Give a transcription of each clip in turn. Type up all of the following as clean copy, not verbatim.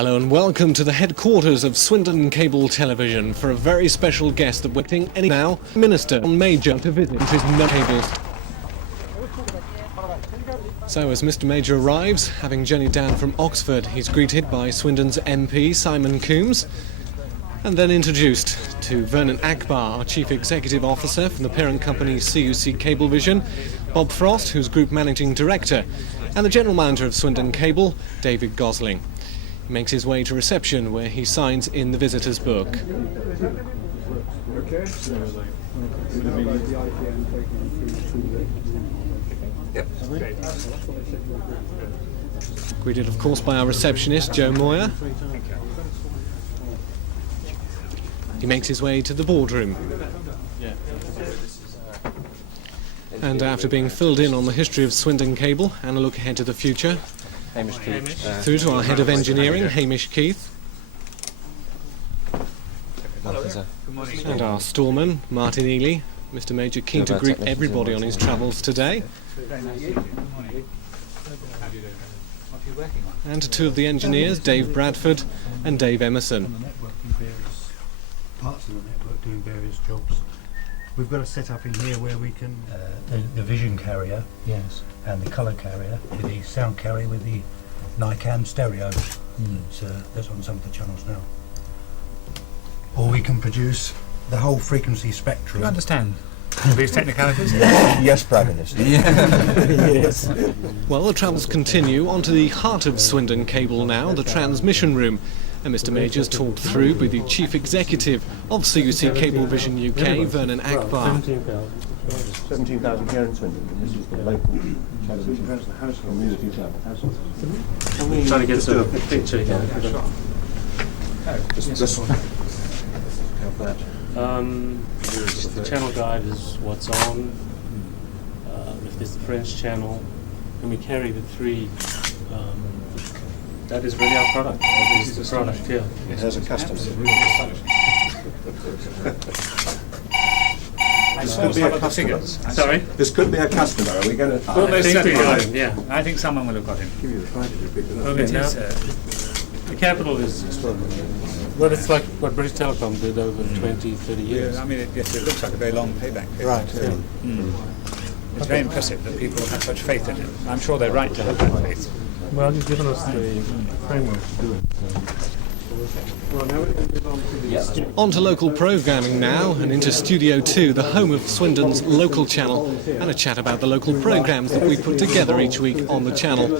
Hello and welcome to the headquarters of Swindon Cable Television for a very special guest that we're waiting now, Minister Major, to visit his cables. So as Mr Major arrives, having journeyed down from Oxford, he's greeted by Swindon's MP Simon Coombs and then introduced to Vernon Akbar, our Chief Executive Officer from the parent company CUC Cablevision, Bob Frost, who's Group Managing Director, and the General Manager of Swindon Cable, David Gosling. He makes his way to reception where he signs in the visitor's book. Greeted of course by our receptionist, Joe Moyer. He makes his way to the boardroom. And after being filled in on the history of Swindon Cable and a look ahead to the future, through to our head of engineering, Hamish Keith, and our storeman, Martin Ely. Mr Major keen to greet everybody on his travels today. And to two of the engineers, Dave Bradford and Dave Emerson. Parts of the network doing various jobs. We've got a set up in here where we can the vision carrier, yes, and the colour carrier, with the sound carrier with the Nikam stereo. That's on some of the channels now. Or we can produce the whole frequency spectrum. Do you understand these technicalities? Yes, Prime Minister. Yes. Well, the travels continue on to the heart of Swindon Cable now, the transmission room. And Mr Major's talked through with the Chief Executive of CUC Cablevision UK, Vernon Akbar. 17,000 here in Swindon. This is the local television community club. I'm trying to get a picture here. If the channel guide is what's on, if there's the French channel, and we carry the three. That is really our product. That is the product, yeah. There's a customer. This could be a customer. Sorry? This could be a customer. Are we going to... Almost certainly. Yeah. I think someone will have got him. Give you the price if you pick it up. Okay, now, the capital is, well, it's like what British Telecom did over 20, 30 years. I mean, it looks like a very long payback period. Right, yeah. It's very impressive that people have such faith in it. I'm sure they're right to have that faith. Well, you've given us the framework to do it. On to local programming now, and into Studio 2, the home of Swindon's local channel, and a chat about the local programmes that we put together each week on the channel. And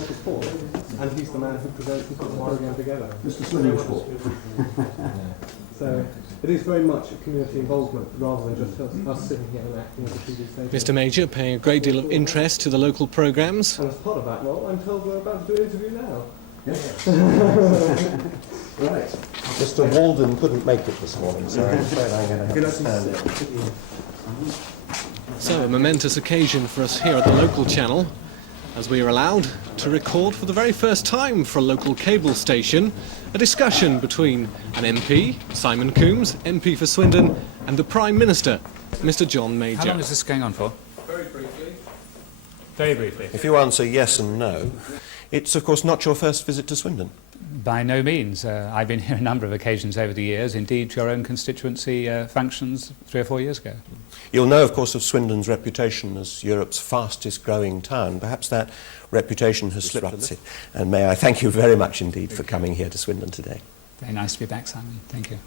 he's the man who presents and puts the programme together. Mr. Swimming Pool. So it is very much a community involvement rather than just us sitting here and acting as a TV station. Mr Major paying a great deal of interest to the local programmes. And as part of that role, I'm told we're about to do an interview now. Yes. Right. Mr. Walden couldn't make it this morning, so I'm afraid I'm going to have to stand it. So a momentous occasion for us here at the local channel, as we are allowed to record for the very first time for a local cable station a discussion between an MP, Simon Coombs, MP for Swindon, and the Prime Minister, Mr John Major. How long is this going on for? Very briefly. Very briefly. If you answer yes and no, it's of course not your first visit to Swindon. By no means. I've been here a number of occasions over the years, indeed to your own constituency functions 3 or 4 years ago. You'll know, of course, of Swindon's reputation as Europe's fastest growing town. Perhaps that reputation has slipped a little. And may I thank you very much indeed for coming here to Swindon today. Very nice to be back, Simon. Thank you.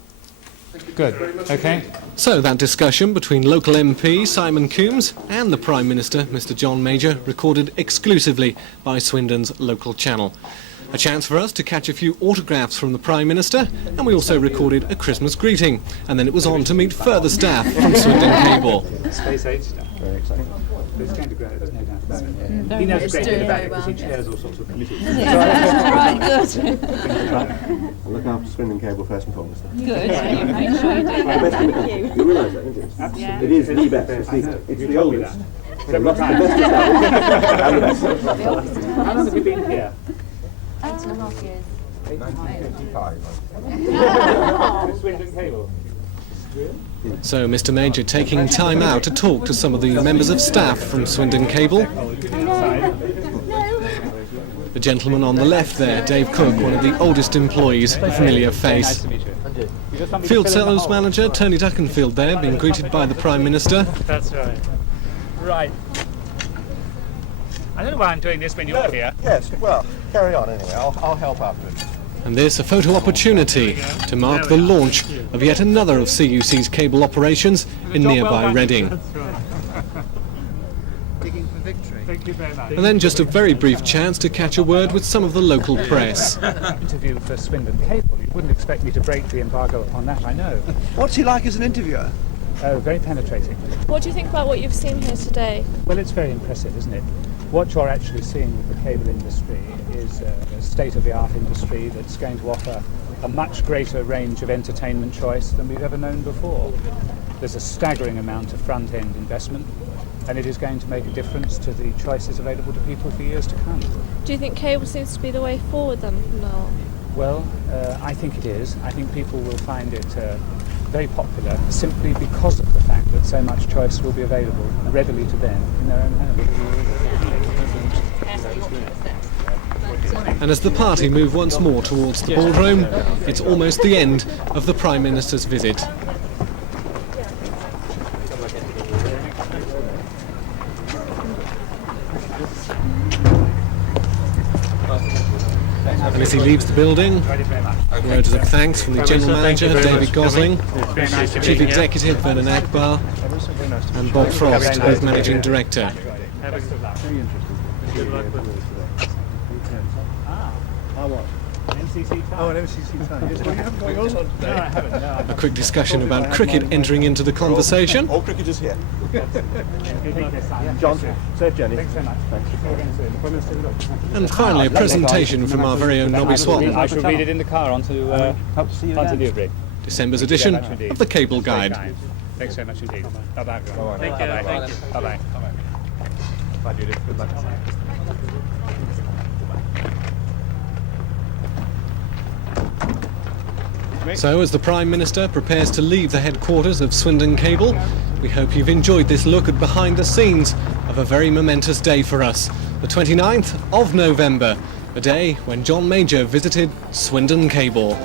Good. Okay. So that discussion between local MP Simon Coombs and the Prime Minister, Mr John Major, recorded exclusively by Swindon's local channel. A chance for us to catch a few autographs from the Prime Minister, and we also recorded a Christmas greeting. And then it was on to meet further staff from Swindon Cable. Space age stuff. Very exciting. It's going to grow, there's no doubt about it. He knows a great deal about it because he chairs all sorts of committees. Right, good. I'll look after Swindon Cable first and foremost. Good. Make sure you do that. Thank you. You realise that, don't you? Yeah. It is the best. It's the oldest. So Not the best and the best. how long have you been here? 8.5 years. 1955. Swindon Cable. So Mr Major taking time out to talk to some of the members of staff from Swindon Cable. The gentleman on the left there, Dave Cook, one of the oldest employees, a familiar face. to meet you. Field Sales Manager Tony Duckenfield there, being greeted by the Prime Minister. That's right. Right. I don't know why I'm doing this when you're here. Yes, well, carry on anyway. I'll help afterwards. And this a photo opportunity to mark the launch of yet another of CUC's cable operations in nearby Reading. Thank you very much. And then just a very brief chance to catch a word with some of the local press. Interview for Swindon Cable. You wouldn't expect me to break the embargo upon that, I know. What's he like as an interviewer? Oh, very penetrating. What do you think about what you've seen here today? Well, it's very impressive, isn't it? What you're actually seeing with the cable industry is a state-of-the-art industry that's going to offer a much greater range of entertainment choice than we've ever known before. There's a staggering amount of front-end investment, and it is going to make a difference to the choices available to people for years to come. Do you think cable seems to be the way forward then from now on? Well, I think it is. I think people will find it very popular simply because of the fact that so much choice will be available readily to them in their own hands. And as the party move once more towards the ballroom, it's almost the end of the Prime Minister's visit. And as he leaves the building, words of thanks from the General Manager, David Gosling, Chief Executive, Vernon Akbar, and Bob Frost, as Managing Director. Oh, an MCC time. You haven't got yours on today. No, I haven't. No, A quick discussion about cricket entering into the conversation. All cricketers here. John, Safe journey. thanks so much. Thanks. And finally, a presentation from our very own Nobby Swan, I shall read it in the car onto Newbury. December's edition of the Cable Guide. Thanks so much indeed. Bye-bye. Thank you. Thank you. Bye-bye. Bye, Judith. Good luck. So, as the Prime Minister prepares to leave the headquarters of Swindon Cable, we hope you've enjoyed this look at behind the scenes of a very momentous day for us, the 29th of November, the day when John Major visited Swindon Cable.